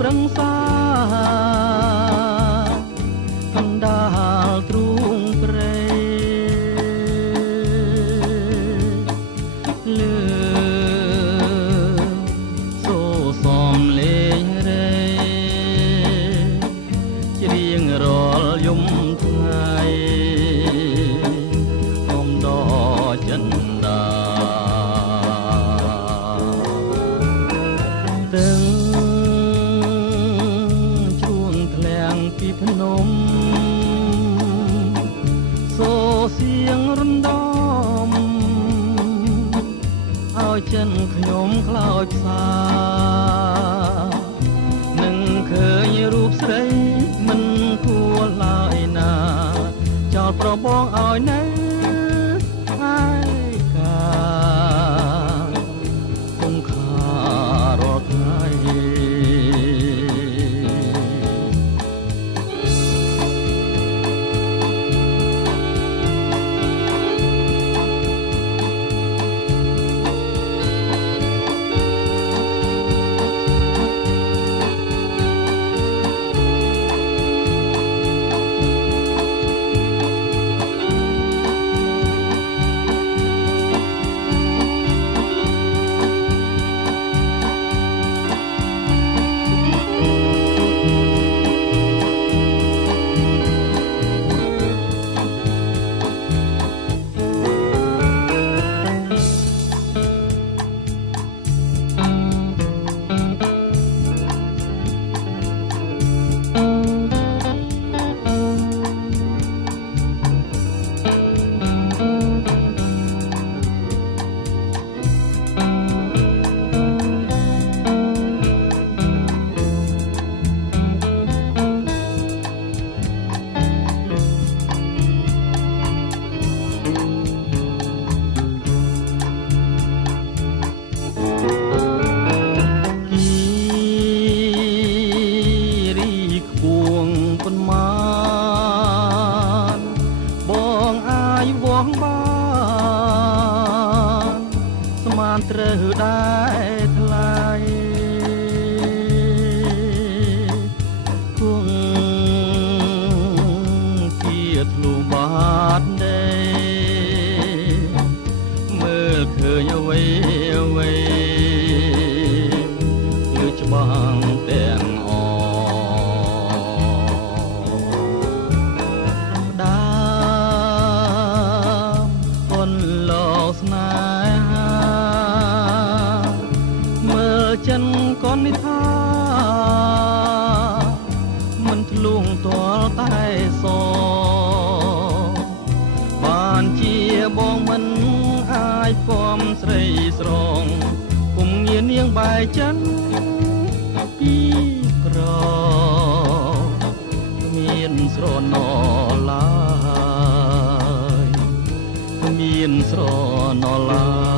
ប្រឹងសាកណ្ដាលទ្រូងព្រៃលើសូសំលេងរេច្រៀងរាល់យំថ្ងៃអំដចិនដាទាំងជួនធ្លាំងពីភ្នំសូសៀងរំដំឲ្យចិនខ្ញុំខ្លោចផ្សានឹងឃើញរូបស្រីមិនគួរឡើយណាចោលប្របងឲ្យនៅហើយកាគង់ខារាល់ថ្ងៃបងអាចវាស់បានស្មានត្រូវដែរថ្លៃគង់ជាធ្លុះបាតដីមើលឃើញអ្វីអ្វីលឺច្បាស់ទាំងស្នេហាមើលចិនកននេះថាមិនធ្លុងទាល់តែសបានជាបងមិនអាចពំស្រីស្រងគុំងារនាងបែកចិនពីក្រមានស្រណឡើយមានស្រណឡើយ